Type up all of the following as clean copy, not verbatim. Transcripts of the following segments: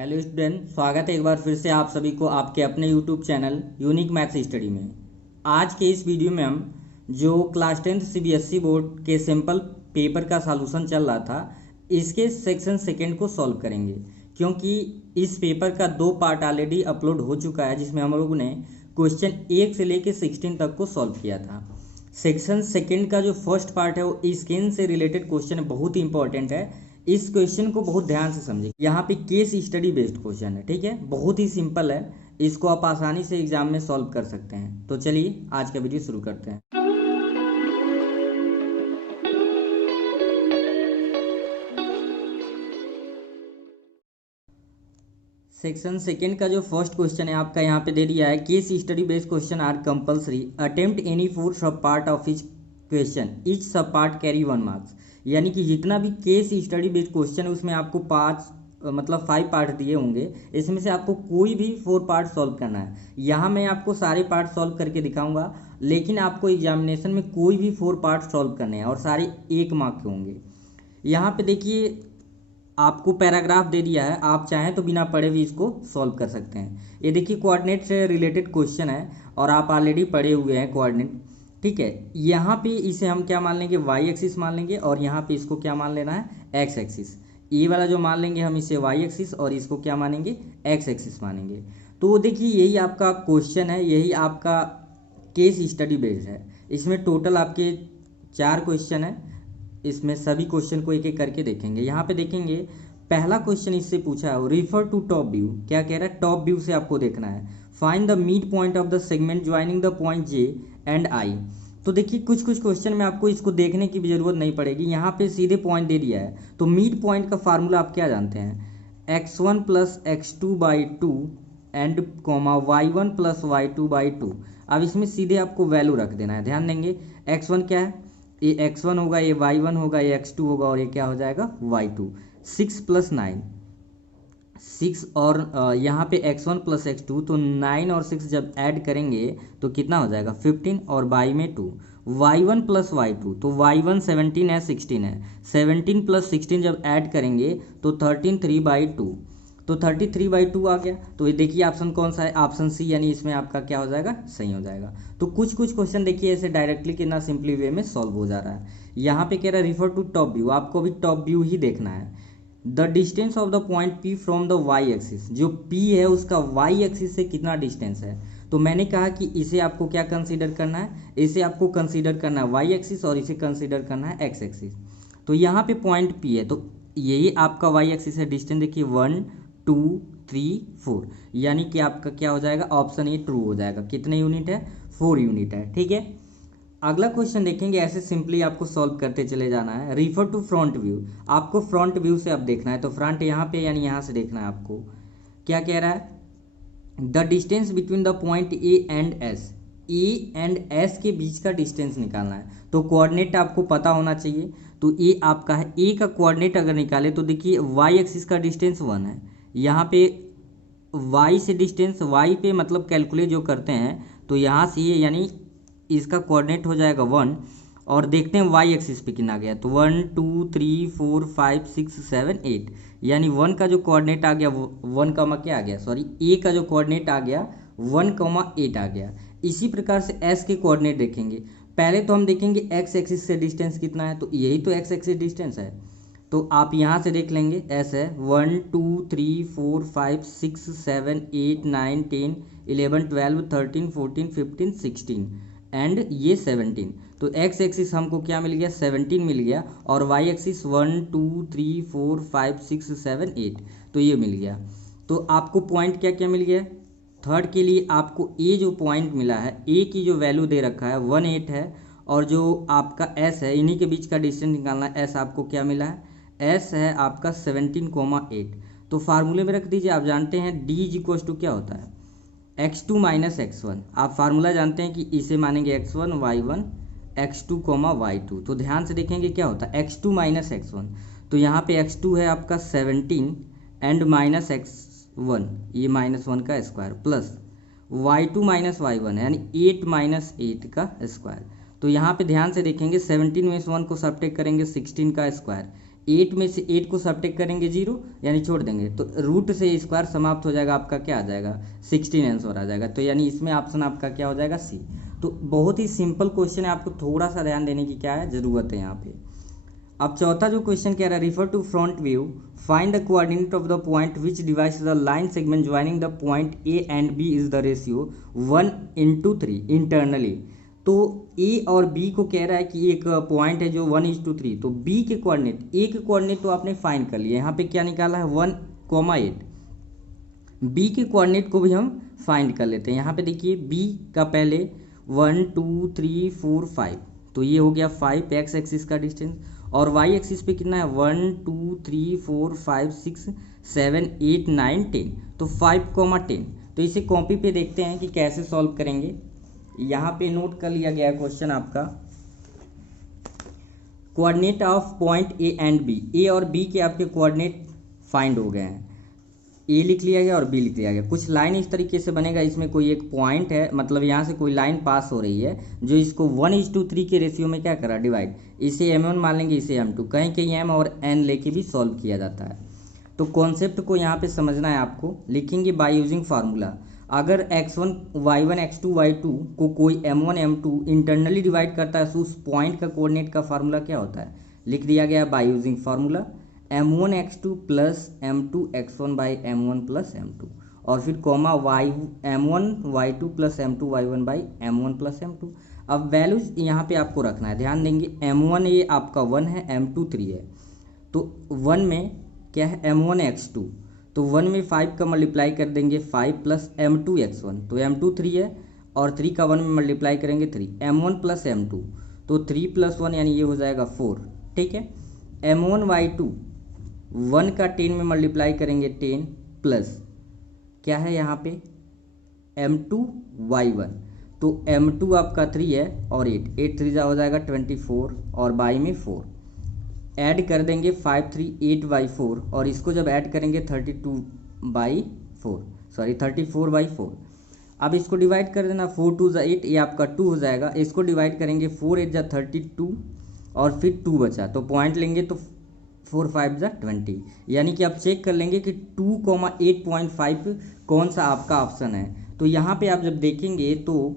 Hello student, स्वागत है एक बार फिर से आप सभी को आपके अपने YouTube channel unique maths study में। आज के इस वीडियो में हम जो क्लास 10th सीबीएसई बोर्ड के सिंपल पेपर का सॉल्यूशन चल रहा था, इसके सेक्शन सेकंड को सॉल्व करेंगे। क्योंकि इस पेपर का 2 पार्ट ऑलरेडी अपलोड हो चुका है, जिसमें हम लोगों ने क्वेश्चन 1 से लेकर 16 तक को सॉल्व किया था। सेक्शन सेकंड का जो फर्स्ट पार्ट है वो स्किन से रिलेटेड क्वेश्चन है, बहुत ही इंपॉर्टेंट है। इस क्वेश्चन को बहुत ध्यान से समझिए। यहाँ पे केस स्टडी बेस्ड क्वेश्चन है, ठीक है, बहुत ही सिंपल है। इसको आप आसानी से एग्जाम में सॉल्व कर सकते हैं। तो चलिए आज का वीडियो शुरू करते हैं। सेक्शन सेकेंड का जो फर्स्ट क्वेश्चन है आपका यहाँ पे दे दिया है, case study based question are compulsory, attempt any 4 sub part of each question, each sub part carry 1 marks. यानी कि जितना भी केस स्टडी बेस्ड क्वेश्चन है उसमें आपको 5 पार्ट दिए होंगे, इसमें से आपको कोई भी 4 पार्ट सॉल्व करना है। यहाँ मैं आपको सारे पार्ट सॉल्व करके दिखाऊंगा, लेकिन आपको एग्जामिनेशन में कोई भी 4 पार्ट सॉल्व करने हैं और सारे 1 मार्क के होंगे। यहाँ पे देखिए आपको पैराग्राफ दे दिया है, आप चाहें तो बिना पढ़े भी इसको सॉल्व कर सकते हैं। ये देखिए कोऑर्डिनेट से रिलेटेड क्वेश्चन है और आप ऑलरेडी पढ़े हुए हैं कोऑर्डिनेट, ठीक है। यहाँ पे इसे हम क्या मान लेंगे, वाई एक्सिस मान लेंगे, और यहाँ पे इसको क्या मान लेना है, एक्स एक्सिस। ये वाला जो मान लेंगे हम इसे वाई एक्सिस, और इसको क्या मानेंगे, एक्स एक्सिस मानेंगे। तो देखिए यही आपका क्वेश्चन है, यही आपका केस स्टडी बेस्ड है। इसमें टोटल आपके 4 क्वेश्चन है। इसमें सभी क्वेश्चन को एक एक करके देखेंगे। यहाँ पे देखेंगे पहला क्वेश्चन इससे पूछा है, रिफर टू टॉप व्यू। क्या कह रहा है, टॉप व्यू से आपको देखना है। Find the mid point of the segment joining the point J and I. तो देखिए कुछ कुछ क्वेश्चन में आपको इसको देखने की भी जरूरत नहीं पड़ेगी, यहाँ पे सीधे पॉइंट दे दिया है। तो मिड पॉइंट का फार्मूला आप क्या जानते हैं, x1 plus x2/2 and comma y1 plus y2/2। अब इसमें सीधे आपको वैल्यू रख देना है। ध्यान देंगे x1 क्या है, ये x1 होगा, ये y1 होगा, ये x2 होगा, और ये क्या हो जाएगा, y2। 6 + 9 6, और यहाँ पे x1 प्लस x2, तो 9 और 6 जब ऐड करेंगे तो कितना हो जाएगा, 15, और बाई में 2। y1 प्लस y2, तो y1 17 है, 16 है, 17 प्लस 16 जब ऐड करेंगे तो 13 3/2, तो 33/2 आ गया। तो ये देखिए ऑप्शन कौन सा है, ऑप्शन सी, यानी इसमें आपका क्या हो जाएगा, सही हो जाएगा। तो कुछ कुछ क्वेश्चन देखिए ऐसे डायरेक्टली कितना सिंपली वे में सॉल्व हो जा रहा है। यहाँ पे कह रहा है रिफर टू टॉप व्यू, आपको भी टॉप व्यू ही देखना है। The distance of the point P from the Y axis, जो पी है उसका वाई एक्सिस से कितना डिस्टेंस है। तो मैंने कहा कि इसे आपको क्या कंसीडर करना है, इसे आपको कंसीडर करना है वाई एक्सिस, और इसे कंसीडर करना है एक्स एक्सिस। तो यहाँ पे पॉइंट पी है, तो यही आपका वाई एक्सिस है। डिस्टेंस देखिए 1 2 3 4, यानी कि आपका क्या हो जाएगा, ऑप्शन ए ट्रू हो जाएगा। कितने यूनिट है, 4 यूनिट है, ठीक है। अगला क्वेश्चन देखेंगे, ऐसे सिंपली आपको सॉल्व करते चले जाना है। रिफर टू फ्रंट व्यू, आपको फ्रंट व्यू से अब देखना है। तो फ्रंट यहाँ पे यानी यहाँ से देखना है आपको। क्या कह रहा है, the distance between the point A and S, A and S के बीच का डिस्टेंस निकालना है। तो कोऑर्डिनेट आपको पता होना चाहिए। तो ए आपका है, ए का कोऑर्डिनेट अगर निकाले तो देखिए वाई एक्सिस का डिस्टेंस 1 है। यहाँ पे y से डिस्टेंस, y पे मतलब कैलकुलेट जो करते हैं, तो यहाँ से ये यानी इसका कोऑर्डिनेट हो जाएगा 1, और देखते हैं y एक्सिस पे कितना गया। तो 1 2 3 4 5 6 7 8, यानी 1 का जो कोऑर्डिनेट आ गया 1 कमा क्या आ गया, सॉरी a का जो कोऑर्डिनेट आ गया 1,8 आ गया। इसी प्रकार से s के कोऑर्डिनेट देखेंगे। पहले तो हम देखेंगे x एक्सिस से डिस्टेंस कितना है, तो यही तो x एक्सिस डिस्टेंस है। तो आप यहाँ से देख लेंगे, एस है 1 2 3 4 5 6 7 8 9 10 11 12 13 14 15 16 एंड ये 17। तो एक्स एक्सिस हमको क्या मिल गया, 17 मिल गया, और वाई एक्सिस 1 2 3 4 5 6 7 8, तो ये मिल गया। तो आपको पॉइंट क्या क्या मिल गया, थर्ड के लिए आपको ए जो पॉइंट मिला है, ए की जो वैल्यू दे रखा है 18 है, और जो आपका एस है, इन्हीं के बीच का डिस्टेंस निकालना है। एस आपको क्या मिला है, एस है आपका 17,8। तो फार्मूले में रख दीजिए। आप जानते हैं डी इज इक्वल टू क्या होता है, x2 माइनस x1। आप फार्मूला जानते हैं कि इसे मानेंगे x1 y1 x2 y2। तो ध्यान से देखेंगे क्या होता है, x2 माइनस x1, तो यहाँ पे x2 है आपका 17 एंड माइनस x1, ये -1 का square, plus y2 minus y1 यानी 8 माइनस 8 का स्क्वायर। तो यहाँ पे ध्यान से देखेंगे 17 में इस 1 को सब्ट्रैक्ट करेंगे 16 का स्क्वायर, 8 में से 8 को सब्ट्रैक्ट करेंगे 0 यानी छोड़ देंगे, तो रूट से स्क्वायर समाप्त हो जाएगा, आपका क्या आ जाएगा 16 आंसर आ जाएगा। तो यानी इसमें ऑप्शन आपका क्या हो जाएगा सी। तो बहुत ही सिंपल क्वेश्चन है, आपको थोड़ा सा ध्यान देने की क्या है ज़रूरत है यहाँ पे। अब चौथा जो क्वेश्चन कह रहा है, refer to front view, find the coordinate of the point which divides the line segment joining the point A and B is the ratio 1:3 internally. तो ए और बी को कह रहा है कि एक पॉइंट है जो 1:3, तो बी के कोऑर्डिनेट, ए के कोऑर्डिनेट तो आपने फाइंड कर लिया, यहाँ पे क्या निकाला है 1,8। बी के कोऑर्डिनेट को भी हम फाइंड कर लेते हैं। यहाँ पे देखिए बी का पहले 1 2 3 4 5, तो ये हो गया 5 एक्स एक्सिस का डिस्टेंस, और वाई एक्सिस पे कितना है 1 2 3 4 5 6 7 8 9 10, तो 5,10। तो इसे कॉपी पे देखते हैं कि कैसे सॉल्व करेंगे। यहाँ पे नोट कर लिया गया क्वेश्चन आपका, coordinate of point A and B, A और बी के आपके कोऑर्डिनेट फाइंड हो गए हैं, ए लिख लिया गया और बी लिख लिया गया। कुछ लाइन इस तरीके से बनेगा, इसमें कोई एक पॉइंट है, मतलब यहाँ से कोई लाइन पास हो रही है जो इसको 1:3 के रेशियो में क्या करा डिवाइड, इसे m1 मान लेंगे, इसे m2, कहीं कहीं m और n लेके भी सॉल्व किया जाता है। तो कॉन्सेप्ट को यहाँ पे समझना है आपको, लिखेंगे बाय यूजिंग फार्मूला। अगर x1 y1 x2 y2 को कोई m1 m2 इंटरनली डिवाइड करता है तो उस पॉइंट का कोऑर्डिनेट का फार्मूला क्या होता है, लिख दिया गया by using formula m1 x2 plus m2 x1 by m1 plus m2, और फिर comma m1 y2 plus m2 y1 by m1 plus m2। अब वैल्यूज यहाँ पे आपको रखना है, ध्यान देंगे m1 ये आपका 1 है, m2 3 है, तो 1 में क्या है m1 x2, तो 1 में 5 का मल्टीप्लाई कर देंगे 5 प्लस m2 x1, तो m2 3 है, और 3 का 1 में मल्टीप्लाई करेंगे 3, m1 प्लस m2, तो 3 प्लस 1 यानी ये हो जाएगा 4, ठीक है। m1 y2 1 का 10 में मल्टीप्लाई करेंगे 10 प्लस क्या है यहाँ पे m2 y1, तो m2 आपका 3 है और 8 3 जा हो जाएगा 24, और बाई में 4 ऐड कर देंगे 5 3 8/4, और इसको जब ऐड करेंगे 34/4। अब इसको डिवाइड कर देना, 4 2 जा 8, ये आपका 2 हो जाएगा, इसको डिवाइड करेंगे 4 8 जा 32, और फिर 2 बचा, तो पॉइंट लेंगे तो 4 5 जा 20, यानी कि आप चेक कर लेंगे कि 2,8.5 कौन सा आपका ऑप्शन है। तो यहाँ पे आप जब देखेंगे तो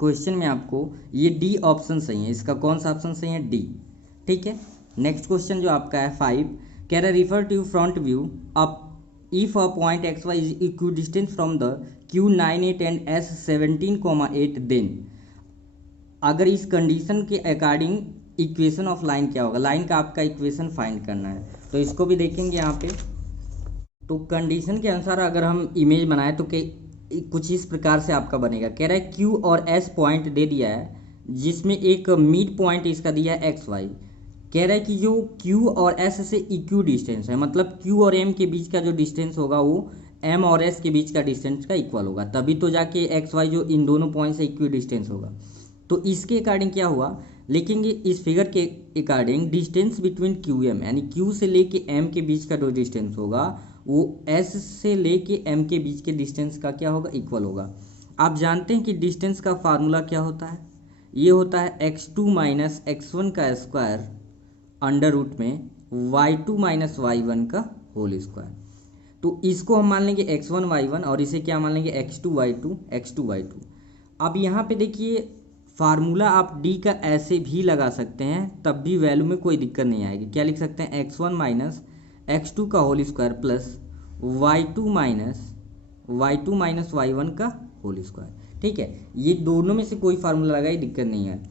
क्वेश्चन में आपको ये डी ऑप्शन सही है, इसका कौन सा ऑप्शन सही है, डी, ठीक है। नेक्स्ट क्वेश्चन जो आपका है 5, कह रहा है refer to front view up if a point X Y is equidistant from the Q9 8 and S17,8, then अगर इस कंडीशन के अकॉर्डिंग इक्वेशन ऑफ लाइन क्या होगा, लाइन का आपका इक्वेशन फाइंड करना है, तो इसको भी देखेंगे यहाँ पे। तो कंडीशन के अनुसार अगर हम इमेज बनाए तो कुछ इस प्रकार से आपका बनेगा, कह रहा है Q और S पॉइंट दे दिया है, जिसमें एक मिड पॉइंट इसका दिया है एक्स वाई, कह रहा है कि जो Q और S से इक्यू डिस्टेंस है, मतलब Q और M के बीच का जो डिस्टेंस होगा वो M और S के बीच का डिस्टेंस का इक्वल होगा, तभी तो जाके एक्स वाई जो इन दोनों पॉइंट से इक्वी डिस्टेंस होगा। तो इसके अकॉर्डिंग क्या हुआ, लिखेंगे इस फिगर के अकॉर्डिंग डिस्टेंस बिटवीन QM, यानी Q से लेके M के बीच का जो डिस्टेंस होगा वो S से लेके M के बीच के डिस्टेंस का क्या होगा, इक्वल होगा। आप जानते हैं कि डिस्टेंस का फार्मूला क्या होता है, ये होता है x2 माइनस x1 का स्क्वायर अंडर रूट में y2 माइनस y1 का होल स्क्वायर। तो इसको हम मान लेंगे x1 y1, और इसे क्या मान लेंगे x2 y2। अब यहाँ पे देखिए फार्मूला आप d का ऐसे भी लगा सकते हैं, तब भी वैल्यू में कोई दिक्कत नहीं आएगी। क्या लिख सकते हैं, x1 माइनस x2 का whole square plus y2 minus y1 का होल स्क्वायर, ठीक है। ये दोनों में से कोई फार्मूला लगाई, दिक्कत नहीं है।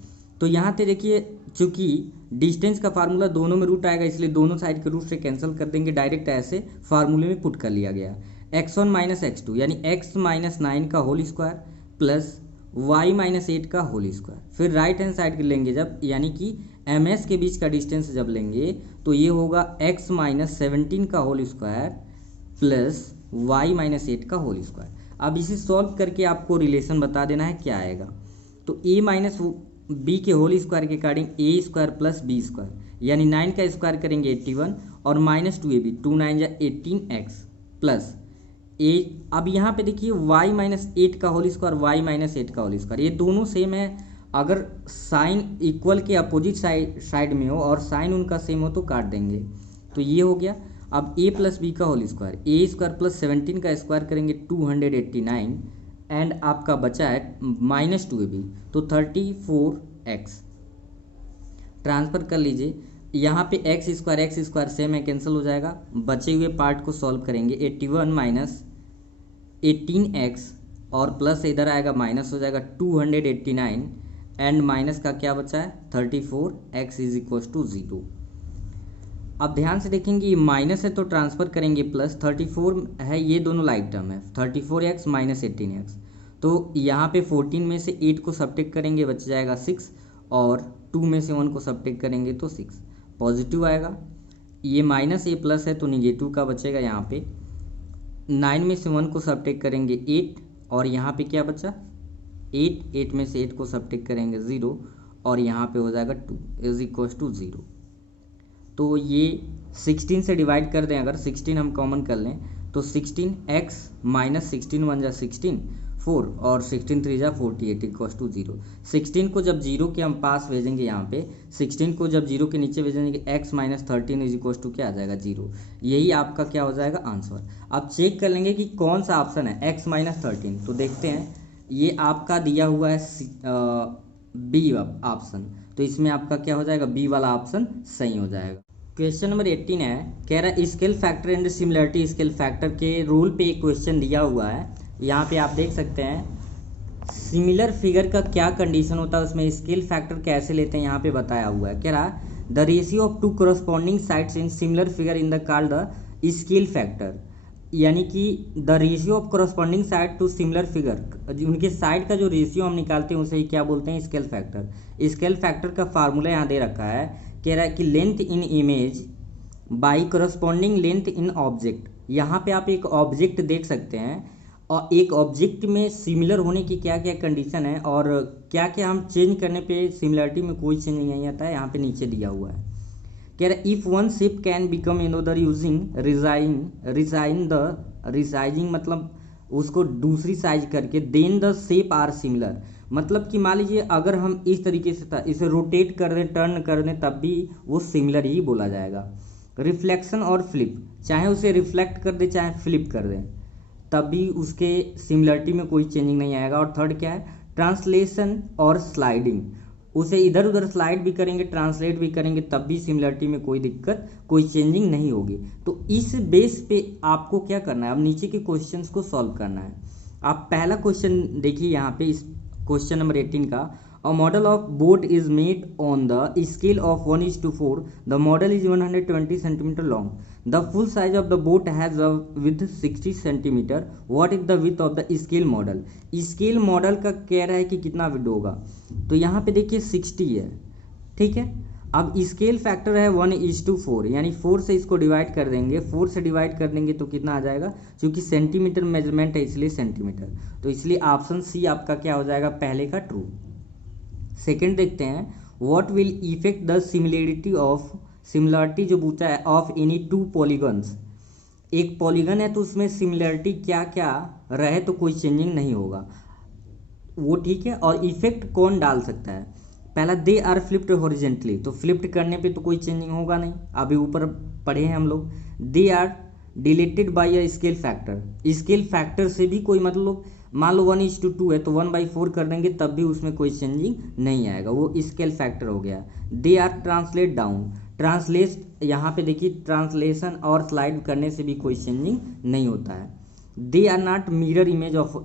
तो यहाँ पे देखिए चूंकि डिस्टेंस का फार्मूला दोनों में रूट आएगा, इसलिए दोनों साइड के रूट से कैंसिल कर देंगे, डायरेक्ट ऐसे फार्मूले में पुट कर लिया गया। x1 माइनस x2 यानी x माइनस 9 का whole square plus y minus 8 का होल स्क्वायर, फिर राइट हैंड साइड लेंगे जब, यानी कि MS के बीच का डिस्टेंस जब लेंगे तो ये होगा x माइनस 17 का whole square plus y minus 8 का होल स्क्वायर। अब इसे सॉल्व करके आपको रिलेशन बता देना है क्या आएगा। तो a माइनस b के होल स्क्वायर के according a square plus b square, यानी 9 का स्क्वायर करेंगे 81, और माइनस 2ab 2 9 जा 18x प्लस a। अब यहाँ पे देखिए y माइनस 8 का होल स्क्वायर y माइनस 8 का होल स्क्वायर, ये दोनों सेम है, अगर साइन इक्वल के अपोजिट साइड में हो और साइन उनका सेम हो तो काट देंगे। तो ये हो गया। अब ए प्लस बी का होल स्क्वायर, ए स्क्वायर प्लस 17 का स्क्वायर करेंगे 289 एंड आपका बचा है -2ab तो 34x। ट्रांसफर कर लीजिए, यहाँ पे एक्स स्क्वायर सेम है, कैंसिल हो जाएगा। बचे हुए पार्ट को सॉल्व करेंगे 81 माइनस 18x और प्लस इधर आएगा माइनस हो जाएगा 289 एंड माइनस का क्या बचा है 34x इज इक्वल टू 0। अब ध्यान से देखेंगे ये माइनस है तो ट्रांसफर करेंगे प्लस, 34 है ये दोनों लाइक टर्म है, 34x माइनस 18x। तो यहाँ पे 14 में से 8 को सब्ट्रैक्ट करेंगे बच जाएगा 6 और 2 में से 1 को सब्ट्रैक्ट करेंगे तो 6 पॉजिटिव आएगा। ये माइनस ए प्लस है तो निगेटिव का बचेगा यहाँ पे। 9 में से 1 को सब्ट्रैक्ट करेंगे 8 और यहाँ पे क्या बचा 8 में से 8 को सब्ट्रैक्ट करेंगे 0 और यहाँ पे हो जाएगा 2 इज इक्वल टू 0। तो ये 16 से डिवाइड कर दें, अगर 16 हम कॉमन कर लें तो 16x माइनस 16 1 जा 16 4 और 16 3 जा 48 इक्वल टू 0। 16 को जब 0 के हम पास भेजेंगे यहाँ पे, 16 को जब 0 के नीचे भेजेंगे x minus 13 is equal to क्या आ जाएगा 0। यही आपका क्या हो जाएगा आंसर। अब चेक कर लेंगे कि कौन सा ऑप्शन है x माइनस 13। तो देखते हैं, ये आपका दिया हुआ है बी ऑप्शन, तो इसमें आपका क्या हो जाएगा बी वाला ऑप्शन सही हो जाएगा। क्वेश्चन नंबर 18 है, कह रहा scale factor and similarity scale factor के रूल पे एक क्वेश्चन दिया हुआ है। यहाँ पे आप देख सकते हैं सिमिलर फिगर का क्या कंडीशन होता है, उसमें स्केल फैक्टर कैसे लेते हैं यहाँ पे बताया हुआ है। कह रहा the ratio of two corresponding sides in similar figure in the called the scale factor, यानी कि the ratio of corresponding side two similar figure, उनके साइड का जो रेशियो हम निकालते हैं उसे ही क्या बोलते हैं स्केल फैक्टर। स्केल फैक्टर का फार्मूला यहाँ दे रखा है, कह रहा है कि length in image by corresponding length in object. यहाँ पे आप एक ऑब्जेक्ट देख सकते हैं और एक ऑब्जेक्ट में सिमिलर होने की क्या क्या कंडीशन है और क्या क्या हम चेंज करने पे सिमिलरिटी में कोई चेंज नहीं आता है, यहाँ पे नीचे दिया हुआ है। कह रहा है if one shape can become another using resizing मतलब उसको दूसरी साइज करके, then the shape are similar. मतलब कि मान लीजिए अगर हम इस तरीके से इसे रोटेट कर दें टर्न कर दें तब भी वो सिमिलर ही बोला जाएगा। रिफ्लेक्शन और फ्लिप, चाहे उसे रिफ्लेक्ट कर दे चाहे फ्लिप कर दें तब भी उसके सिमिलरिटी में कोई चेंजिंग नहीं आएगा। और थर्ड क्या है ट्रांसलेशन और स्लाइडिंग, उसे इधर उधर स्लाइड भी करेंगे ट्रांसलेट भी करेंगे तब भी सिमिलरिटी में कोई दिक्कत कोई चेंजिंग नहीं होगी। तो इस बेस पे आपको क्या करना है, अब नीचे के क्वेश्चंस को सॉल्व करना है। आप पहला क्वेश्चन देखिए यहाँ पे इस क्वेश्चन नंबर 18 का, a model of boat is made on the scale of 1:4, the model is 120 centimetre long, the full size of the boat has a with 60 centimetre, what is the width of the scale model. Scale model का कह रहा है कि कितना width होगा, तो यहाँ पे देखिए 60 है, ठीक है। अब स्केल फैक्टर है 1:4, यानी 4 से इसको डिवाइड कर देंगे, 4 से डिवाइड कर देंगे तो कितना आ जाएगा, क्योंकि सेंटीमीटर मेजरमेंट है इसलिए सेंटीमीटर, तो इसलिए ऑप्शन सी आपका क्या हो जाएगा पहले का ट्रू। सेकंड देखते हैं, what will effect the similarity जो पूछा है ऑफ एनी टू पॉलीगन्स। एक पॉलीगन है तो उसमें सिमिलरिटी क्या क्या रहे तो कोई चेंजिंग नहीं होगा वो, ठीक है। और इफेक्ट कौन डाल सकता है, पहला दे आर फ्लिप्ड हॉरिजेंटली, तो फ्लिप्ड करने पे तो कोई चेंजिंग होगा नहीं, अभी ऊपर पढ़े हैं हम लोग। They are dilated by a scale factor, scale factor से भी कोई मतलब मान लो 1:2 है तो 1/4 कर देंगे तब भी उसमें कोई चेंजिंग नहीं आएगा, वो स्केल फैक्टर हो गया। They are translate down, translate यहाँ पे देखिए ट्रांसलेशन और स्लाइड करने से भी कोई चेंजिंग नहीं होता है। They are not mirror image of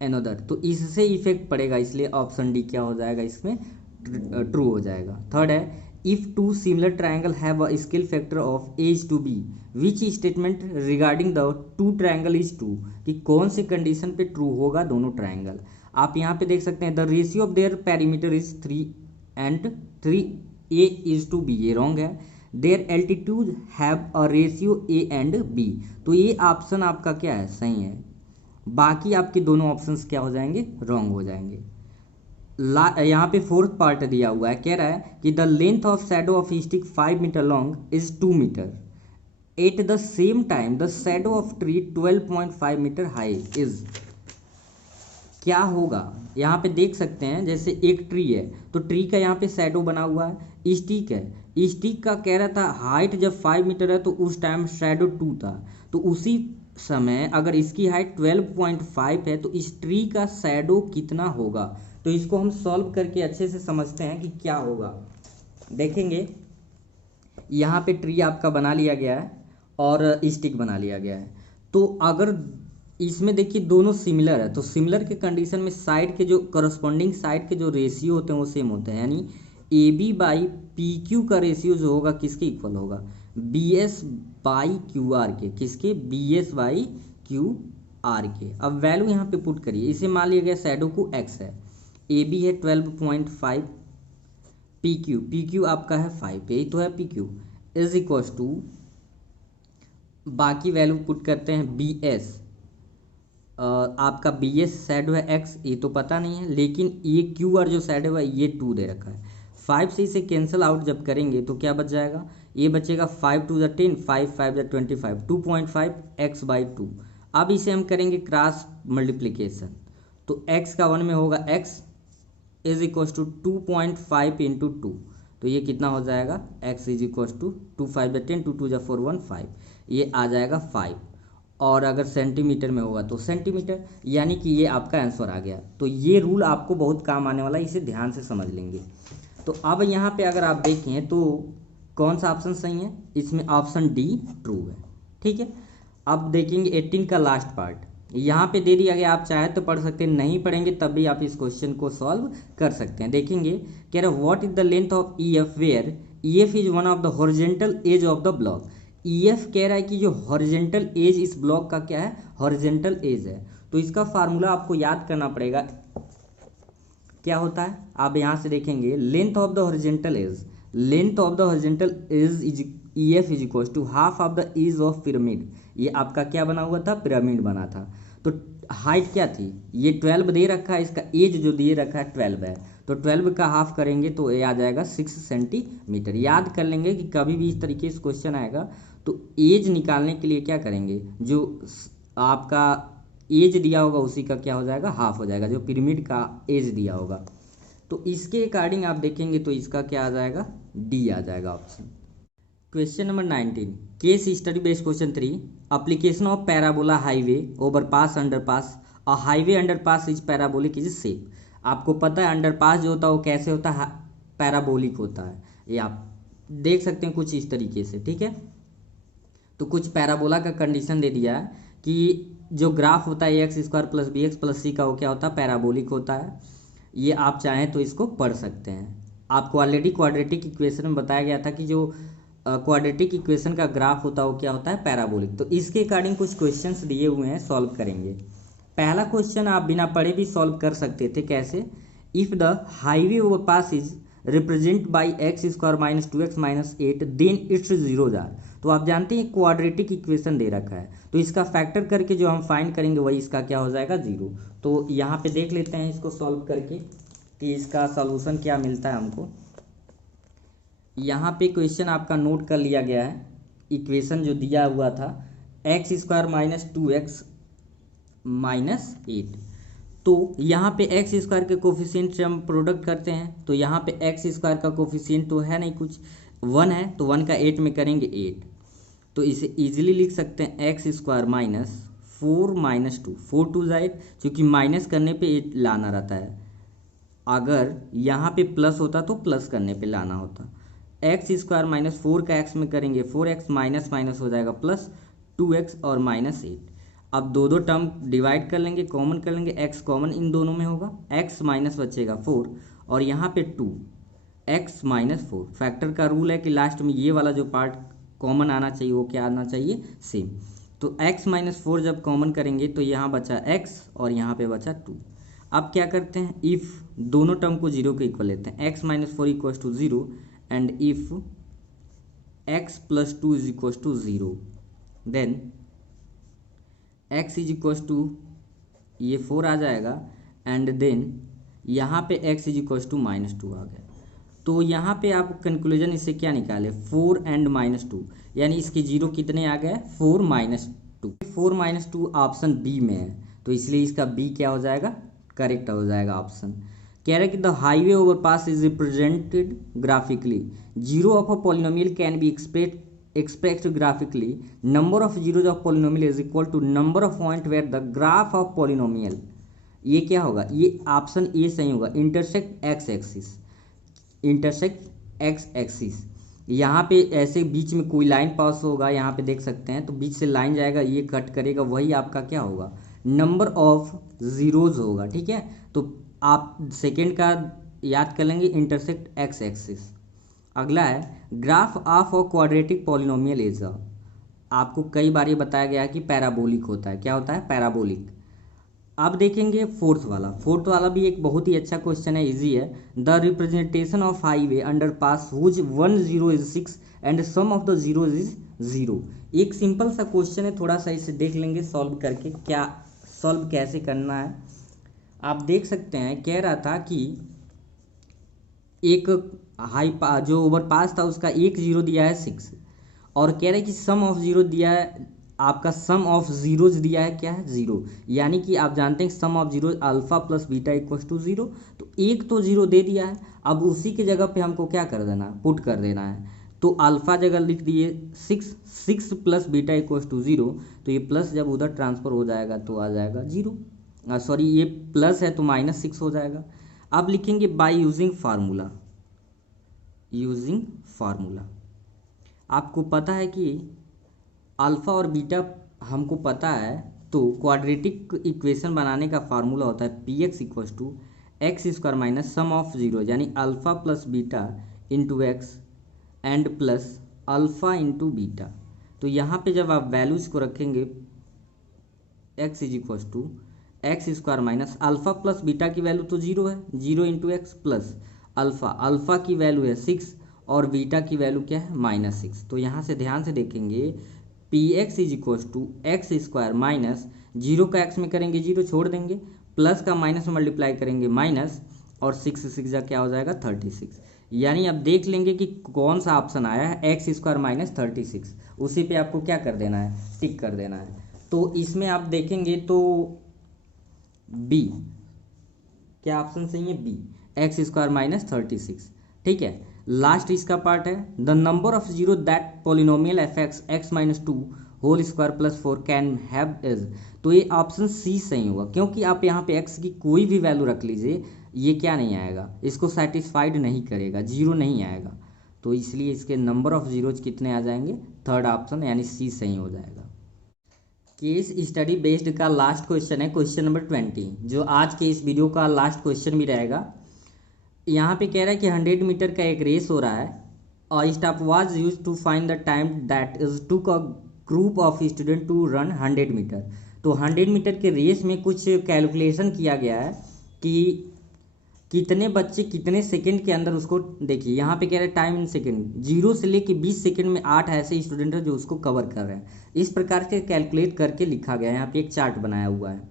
another, तो इससे इफेक्ट पड़ेगा, इसलिए ऑप्शन डी क्या हो जाएगा इसमें ट्रू हो जाएगा। थर्ड है if two similar triangle have a scale factor of A:B, which statement regarding the two triangle is true, कि कौन सी कंडीशन पे ट्रू होगा दोनों ट्राइंगल। आप यहाँ पे देख सकते हैं the ratio of their perimeter is 3 and 3A:B, ये रॉन्ग है। Their altitude have a ratio A and B, तो ये ऑप्शन आपका क्या है सही है, बाकी आपके दोनों ऑप्शंस क्या हो जाएंगे रॉन्ग हो जाएंगे। यहाँ पे फोर्थ पार्ट दिया हुआ है, कह रहा है कि the length of shadow of stick 5 metre long is 2 metre, at the same time the shadow of tree 12.5 metre high is. क्या होगा, यहाँ पे देख सकते हैं जैसे एक ट्री है तो ट्री का यहाँ पे शैडो बना हुआ है। स्टिक है, स्टिक का कह रहा था हाइट जब 5 मीटर है तो उस टाइम शैडो 2 था, तो उसी समय अगर इसकी हाइट 12.5 है तो इस ट्री का शैडो कितना होगा। तो इसको हम सॉल्व करके अच्छे से समझते हैं कि क्या होगा। देखेंगे यहाँ पे ट्री आपका बना लिया गया है और स्टिक बना लिया गया है। तो अगर इसमें देखिए दोनों सिमिलर है तो सिमिलर के कंडीशन में साइड के जो करस्पॉन्डिंग साइड के जो रेशियो होते हैं वो सेम होते हैं, यानी A B by P Q का रेशियो जो होगा किसके इक्वल होगा, B S by Q R के। किसके, B S by Q R के। अब वैल्यू यहाँ पे पुट करिए, इसे मान लिया गया शैडो को एक्स है, ए बी है 12.5, पी क्यू आपका है 5, यही तो है P Q is equal to, बाकी वैल्यू पुट करते हैं बी एस, आपका बी एस शैडो है एक्स, ये तो पता नहीं है, लेकिन ये क्यू आर जो शैडो है ये 2 दे रखा है। 5 से इसे कैंसिल आउट जब करेंगे तो क्या बच जाएगा, ये बचेगा 5 to the 10, 5 5 the 25, 2.5 X by 2। अब इसे हम करेंगे क्रॉस मल्टीप्लीकेशन, तो एक्स का 1 में होगा X is equal to 2.5 into 2, तो ये कितना हो जाएगा, x is equal to 2 5 the 10, 2 2 ज 4 1 5, ये आ जाएगा 5। और अगर सेंटीमीटर में होगा तो सेंटीमीटर, यानी कि ये आपका आंसर आ गया। तो ये रूल आपको बहुत काम आने वाला है, इसे ध्यान से समझ लेंगे। तो अब यहाँ पे अगर आप देखें तो कौन सा ऑप्शन सही है, इसमें ऑप्शन डी ट्रू है। ठीक है, अब देखेंगे 18 का लास्ट पार्ट, यहाँ पे दे दिया गया, आप चाहे तो पढ़ सकते हैं, नहीं पढ़ेंगे तब भी आप इस क्वेश्चन को सॉल्व कर सकते हैं। देखेंगे कह रहा है what is the length of E F where E F is one of the horizontal edge of the block. E F कह रहा है कि जो हॉरिजेंटल एज इस ब्लॉक का क्या है, हॉरिजेंटल एज है। तो इसका फार्मूला आपको याद करना पड़ेगा, क्या होता है आप यहाँ से देखेंगे, length of the horizontal edge, length of the horizontal edge is E F is equal to half of the edge of pyramid. ये आपका क्या बना हुआ था, पिरामिड बना था। तो हाइट क्या थी, ये 12 दे रखा है, इसका एज जो दिए रखा है 12 है, तो 12 का हाफ करेंगे तो ये आ जाएगा 6 सेंटीमीटर। याद कर लेंगे कि कभी भी इस तरीके से क्वेश्चन आएगा तो एज निकालने के लिए क्या करेंगे, जो आपका एज दिया होगा उसी का क्या हो जाएगा, हाफ हो जाएगा, जो पिरामिड का एज दिया होगा। तो इसके अकॉर्डिंग आप देखेंगे तो इसका क्या आ जाएगा, डी आ जाएगा option. Question number 19, case study based question 3, application of parabola highway overpass underpass, और highway underpass is parabolic is shape. आपको पता है अंडरपास जो होता है वो कैसे होता है, पैराबोलिक होता है। ये आप देख सकते हैं कुछ इस तरीके से। ठीक है, तो कुछ पैराबोला का कंडीशन दे दिया है कि जो ग्राफ होता है x square plus b x plus c का, वो क्या होता है, पैराबोलिक होता है। ये आप चाहें तो इसको पढ़ सकते हैं। आपको ऑलरेडी क्वाड्रेटिक इक्वेशन में बताया गया था कि जो क्वाड्रेटिक इक्वेशन का ग्राफ होता है वो क्या होता है, पैराबोलिक। तो इसके अकॉर्डिंग कुछ क्वेश्चंस दिए हुए हैं, सॉल्व करेंगे। पहला क्वेश्चन आप बिना पढ़े भी सॉल्व कर सकते थे। कैसे, if the highway overpass is represent by X square minus 2x minus 8 then its zeros are. तो आप जानते हैं क्वाड्रेटिक इक्वेशन दे रखा है, तो इसका फैक्टर करके जो हम फाइंड करेंगे वही इसका क्या हो जाएगा, 0। तो यहाँ पे देख लेते हैं इसको सॉल्व करके कि इसका सॉल्यूशन क्या मिलता है हमको। यहाँ पे क्वेश्चन आपका नोट कर लिया गया है, इक्वेशन जो दिया हुआ था x square minus 2x minus 8। तो यहाँ पे एक्स स्क्वायर के कोफिशिएंट से हम प्रोडक्ट करते हैं, तो यहाँ पे एक्स स्क्वायर का कोफिशिएंट तो है नहीं कुछ, 1 है, तो 1 का 8 में करेंगे 8। तो इसे इजीली लिख सकते हैं एक्स स्क्वायर माइनस 4 माइनस 2, 4 2 8, क्योंकि माइनस करने पे 8 लाना रहता है, अगर यहाँ पे प्लस होता तो प्लस करने पे लाना होता। एक्स स्क्वायर माइनस 4 का एक्स में करेंगे 4x माइनस माइनस हो जाएगा प्लस 2x और माइनस 8। अब दो टर्म डिवाइड कर लेंगे, कॉमन कर लेंगे, x कॉमन इन दोनों में होगा, x माइनस बचेगा 4 और यहाँ पे 2 x माइनस 4। फैक्टर का रूल है कि लास्ट में ये वाला जो पार्ट कॉमन आना चाहिए वो क्या आना चाहिए, सेम। तो x माइनस 4 जब कॉमन करेंगे तो यहाँ बचा x और यहाँ पे बचा 2। अब क्या करते हैं, इफ़ दोनों टर्म को 0 के इक्वल लेते हैं, x minus 4 equal to 0 and if x plus 2 is equal to 0 then x is equal to ये 4 आ जाएगा एंड देन यहाँ पे x is equal to minus 2 आ गया। तो यहाँ पे आप कंक्लूजन इससे क्या निकाले, 4 एंड माइनस 2, यानी इसके 0 कितने आ गए, 4 माइनस 2। 4 माइनस 2 ऑप्शन बी में है, तो इसलिए इसका बी क्या हो जाएगा, करेक्ट हो जाएगा ऑप्शन। कह रहा है कि the highway overpass is represented graphically, zero of a polynomial can be expressed graphically, number of zeros of polynomial is equal to number of point where the graph of polynomial, ये क्या होगा, ये option A सही होगा, intersect x axis, intersect x axis. यहाँ पे ऐसे बीच में कोई लाइन पास होगा, यहाँ पे देख सकते हैं, तो बीच से लाइन जाएगा, ये कट करेगा, वही आपका क्या होगा, नंबर ऑफ जीरोज होगा। ठीक है, तो आप सेकेंड का याद कर लेंगे, इंटरसेक्ट एक्स एक्सिस। अगला है graph of a quadratic polynomial is, आपको कई बार ये बताया गया है कि पैराबोलिक होता है, क्या होता है, पैराबोलिक। अब देखेंगे फोर्थ वाला भी एक बहुत ही अच्छा क्वेश्चन है, इजी है। The representation of highway underpass whose 1 0 is 6 and sum of the zeros is 0। एक सिंपल सा क्वेश्चन है, थोड़ा सा इसे देख लेंगे सॉल्व करके, क्या सॉल्व कैसे करना है। आप देख सकते हैं, कह रहा था कि एक जो ओवरपास था उसका एक जीरो दिया है 6, और कह रहे हैं कि सम ऑफ जीरो दिया है, आपका सम ऑफ जीरोज दिया है क्या है, 0। यानी कि आप जानते हैं sum of zero alpha plus beta equals to 0, तो एक तो जीरो दे दिया है, अब उसी की जगह पे हमको क्या कर देना है, पुट कर देना है। तो अल्फा जगह लिख दिए 6 प्लस बीटा इक्वल्स टू 0, तो ये प्लस जब उधर ट्रांसफर हो जाएगा तो आ जाएगा 0, सॉरी ये प्लस है तो -6 हो जाएगा। अब लिखेंगे by using formula, using formula. आपको पता है कि अल्फ़ा और बीटा हमको पता है, तो क्वाड्रेटिक इक्वेशन बनाने का फार्मूला होता है p x equals to x square minus sum of zero, यानी alpha plus beta into x and plus alpha into beta. तो यहाँ पे जब आप वैल्यूज़ को रखेंगे, x is equals to x square minus alpha plus beta की value तो 0 है, 0 इंटू एक्स प्लस अल्फ़ा की वैल्यू है 6 और बीटा की वैल्यू क्या है, -6। तो यहाँ से ध्यान से देखेंगे, P X is equals to x square minus 0 का एक्स में करेंगे 0 छोड़ देंगे, प्लस का माइनस में मल्टीप्लाई करेंगे माइनस, और 6 जा क्या हो जाएगा 36। यानी अब देख लेंगे कि कौन सा ऑप्शन आया है, एक्स स्क्वायर माइनस 36, उसी पे आपको क्या कर देना है, टिक कर देना है। तो इसमें आप देखेंगे तो बी, क्या ऑप्शन सही है, बी, एक्स स्क्वायर माइनस 36। ठीक है, लास्ट इसका पार्ट है, the number of zero that polynomial effects X minus 2 whole square plus 4 can have is. तो ये ऑप्शन सी सही होगा, क्योंकि आप यहाँ पे एक्स की कोई भी वैल्यू रख लीजिए, ये क्या नहीं आएगा, इसको सेटिस्फाइड नहीं करेगा, 0 नहीं आएगा, तो इसलिए इसके नंबर ऑफ जीरोज कितने आ जाएंगे, थर्ड ऑप्शन यानी सी सही हो जाएगा। केस स्टडी बेस्ड का लास्ट क्वेश्चन है, क्वेश्चन नंबर 20, जो आज के इस वीडियो का लास्ट क्वेश्चन भी रहेगा। यहाँ पे कह रहा है कि 100 मीटर का एक रेस हो रहा है, और stop was use to find the time that is took a group of student to run 100 metre. तो 100 मीटर के रेस में कुछ कैलकुलेशन किया गया है कि कितने बच्चे कितने सेकंड के अंदर उसको, देखिए यहाँ पे कह रहे हैं टाइम इन सेकंड, 0 से लेके 20 सेकंड में 8 ऐसे स्टूडेंट हैं जो उसको कवर कर रहे हैं। इस प्रकार से कैलकुलेट करके लिखा गया है, यहाँ पे एक चार्ट बनाया हुआ है।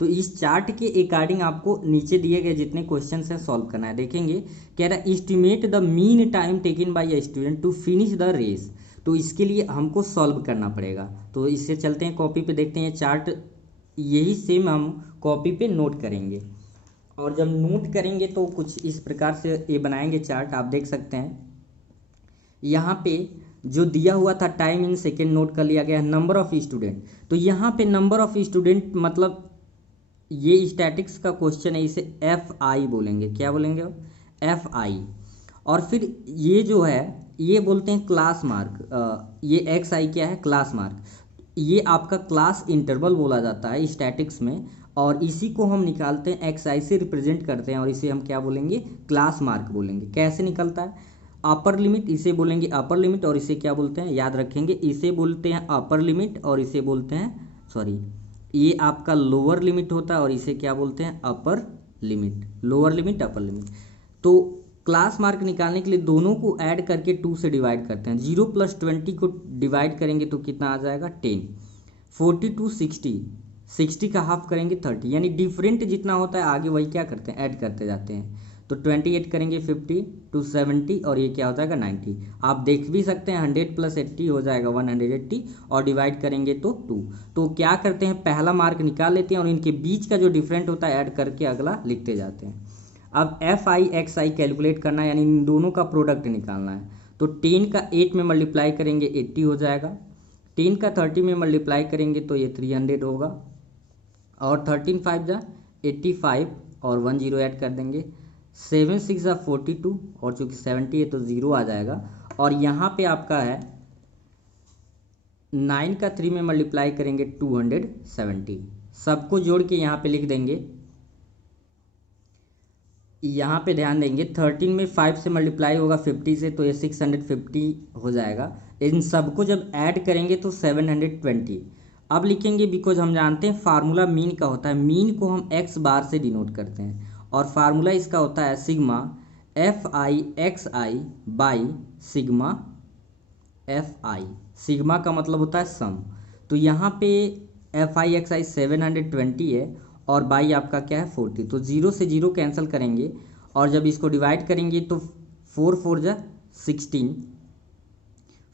तो इस चार्ट के अकॉर्डिंग आपको नीचे दिए गए जितने क्वेश्चन हैं सॉल्व करना है। देखेंगे कह रहा है estimate the mean time taken by a student to finish the race. तो इसके लिए हमको सॉल्व करना पड़ेगा, तो इससे चलते हैं कॉपी पे, देखते हैं चार्ट, यही सेम हम कॉपी पे नोट करेंगे, और जब नोट करेंगे तो कुछ इस प्रकार से ये बनाएंगे चार्ट। आप देख सकते हैं यहाँ पे जो दिया हुआ था टाइम इन सेकेंड नोट कर लिया गया, नंबर ऑफ स्टूडेंट। तो यहाँ पे नंबर ऑफ स्टूडेंट मतलब ये स्टैटिक्स का क्वेश्चन है, इसे एफ आई बोलेंगे, क्या बोलेंगे, एफ आई। और फिर ये जो है ये बोलते हैं क्लास मार्क, ये एक्स आई क्या है, क्लास मार्क। ये आपका क्लास इंटरवल बोला जाता है स्टैटिक्स में, और इसी को हम निकालते हैं एक्स आई से रिप्रेजेंट करते हैं, और इसे हम क्या बोलेंगे, क्लास मार्क बोलेंगे। कैसे निकलता है, अपर लिमिट इसे बोलेंगे अपर लिमिट, और इसे क्या बोलते हैं, याद रखेंगे, इसे बोलते हैं अपर लिमिट, और इसे बोलते हैं, सॉरी ये आपका लोअर लिमिट होता है, और इसे क्या बोलते हैं, upper limit, lower limit upper limit. तो क्लास मार्क निकालने के लिए दोनों को ऐड करके 2 से डिवाइड करते हैं, 0 + 20 को डिवाइड करेंगे तो कितना आ जाएगा 10, 40 to 60, 60 का हाफ करेंगे 30, यानी डिफरेंट जितना होता है आगे वही क्या करते हैं, ऐड करते जाते हैं। तो 28 करेंगे 50 to 70 और ये क्या हो जाएगा 90। आप देख भी सकते हैं 100 + 80 हो जाएगा 180 और डिवाइड करेंगे तो 2। तो क्या करते हैं पहला मार्क निकाल लेते हैं और इनके बीच का जो डिफरेंट होता है ऐड करके अगला लिखते जाते हैं। अब FI/XI कैलकुलेट करना है यानी इन दोनों का प्रोडक्ट निकालना है। तो 10 का 8 में मल्टीप्लाई करेंगे 80 हो जाएगा, 10 का 30 में मल्टीप्लाई करेंगे तो ये 300 होगा, और 13 5 जा 85 और 1 0 ऐड कर देंगे, 7 6 जा 42 और चूंकि 70 है तो 0 आ जाएगा। और यहाँ पे आपका है 9 का 3 में मल्टीप्लाई करेंगे 270, सबको जोड़ के यहाँ पे लिख देंगे। यहाँ पे ध्यान देंगे 13 में 5 से मल्टीप्लाई होगा 50 से तो ये 650 हो जाएगा। इन सबको जब ऐड करेंगे तो 720। अब लिखेंगे बिकॉज हम जानते हैं फार्मूला मीन का होता है, मीन को हम x बार से डिनोट करते हैं और फार्मूला इसका होता है sigma FI/XI by sigma FI। Sigma का मतलब होता है सम। तो यहाँ पे FI/XI 720 है और बाई आपका क्या है 40। तो 0 से 0 कैंसिल करेंगे और जब इसको डिवाइड करेंगे तो 4 4 जा 16,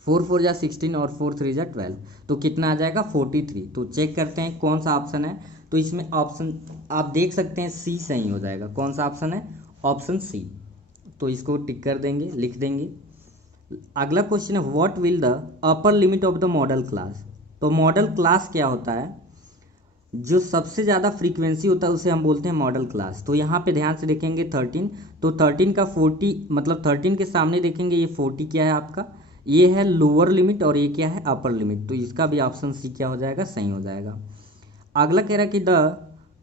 4 4 जा 16 और 4 3 जा 12, तो कितना आ जाएगा 43। तो चेक करते हैं कौन सा ऑप्शन है। तो इसमें ऑप्शन आप देख सकते हैं सी सही हो जाएगा। कौन सा ऑप्शन है? Option C. तो इसको टिक कर देंगे, लिख देंगे। अगला क्वेश्चन है what will the upper limit of the model class. तो मॉडल क्लास क्या होता है? जो सबसे ज़्यादा फ्रीक्वेंसी होता है उसे हम बोलते हैं मॉडल क्लास। तो यहाँ पे ध्यान से देखेंगे 13, तो 13 का 40 मतलब 13 के सामने देखेंगे ये 40 क्या है आपका, ये है लोअर लिमिट और ये क्या है अपर लिमिट। तो इसका भी ऑप्शन सी क्या हो जाएगा? सही हो जाएगा। अगला कह रहा है कि the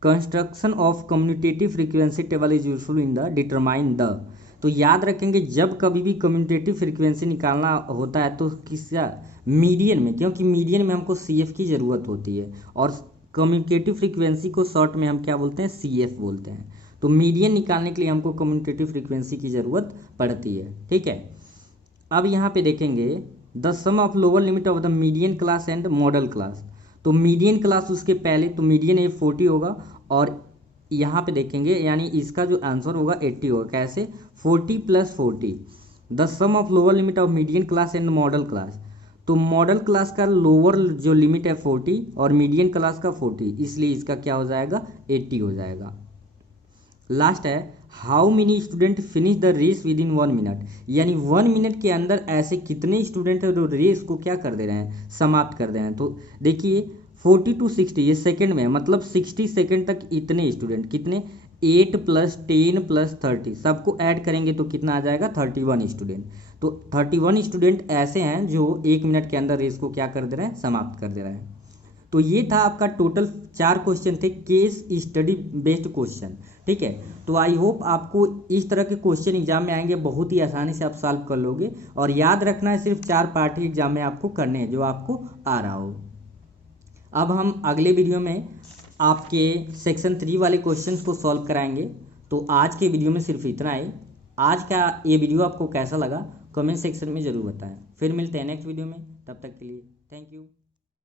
construction of commutative frequency table is useful in the determine the. तो याद रखेंगे जब कभी भी कम्यूटेटिव फ्रीक्वेंसी निकालना होता है तो किसका? मीडियन में, क्योंकि मीडियन में हमको CF की ज़रूरत होती है और कम्यूटेटिव फ्रीक्वेंसी को शॉर्ट में हम क्या बोलते हैं? CF बोलते हैं। तो मीडियन निकालने के लिए हमको कम्यूटेटिव फ्रीक्वेंसी की ज़रूरत पड़ती है। ठीक है, अब यहाँ पे देखेंगे the sum of lower limit of the median class and modal class. तो मीडियन क्लास उसके पहले, तो मीडियन ये 40 होगा और यहाँ पे देखेंगे यानी इसका जो आंसर होगा 80 होगा। कैसे? 40 + 40 the sum of lower limit of median class and modal class. तो मॉडल क्लास का लोअर जो लिमिट है 40 और मीडियन क्लास का 40, इसलिए इसका क्या हो जाएगा? 80 हो जाएगा। लास्ट है how many student finish the race within 1 minute. यानी 1 मिनट के अंदर ऐसे कितने स्टूडेंट हैं जो रेस को क्या कर दे रहे हैं? समाप्त कर दे रहे हैं। तो देखिए 40 to 60 ये सेकंड में है, मतलब 60 सेकंड तक इतने स्टूडेंट, कितने? 8 + 10 + 30 सबको ऐड करेंगे तो कितना आ जाएगा? 31 स्टूडेंट। तो 31 स्टूडेंट ऐसे हैं जो 1 मिनट के अंदर रेस को क्या कर दे रहे हैं? समाप्त कर दे रहे हैं। तो ये था आपका टोटल 4 क्वेश्चन थे केस स्टडी बेस्ड क्वेश्चन। ठीक है, तो आई होप आपको इस तरह के क्वेश्चन एग्जाम में आएंगे, बहुत ही आसानी से आप सॉल्व कर लोगे। और याद रखना है सिर्फ 4 पार्ट ही एग्जाम में आपको करने हैं जो आपको आ रहा हो। अब हम अगले वीडियो में आपके सेक्शन 3 वाले क्वेश्चंस को सॉल्व कराएंगे। तो आज के वीडियो में सिर्फ इतना ही। आज का ये वीडियो आपको कैसा लगा कमेंट सेक्शन में ज़रूर बताएं। फिर मिलते हैं नेक्स्ट वीडियो में, तब तक के लिए थैंक यू।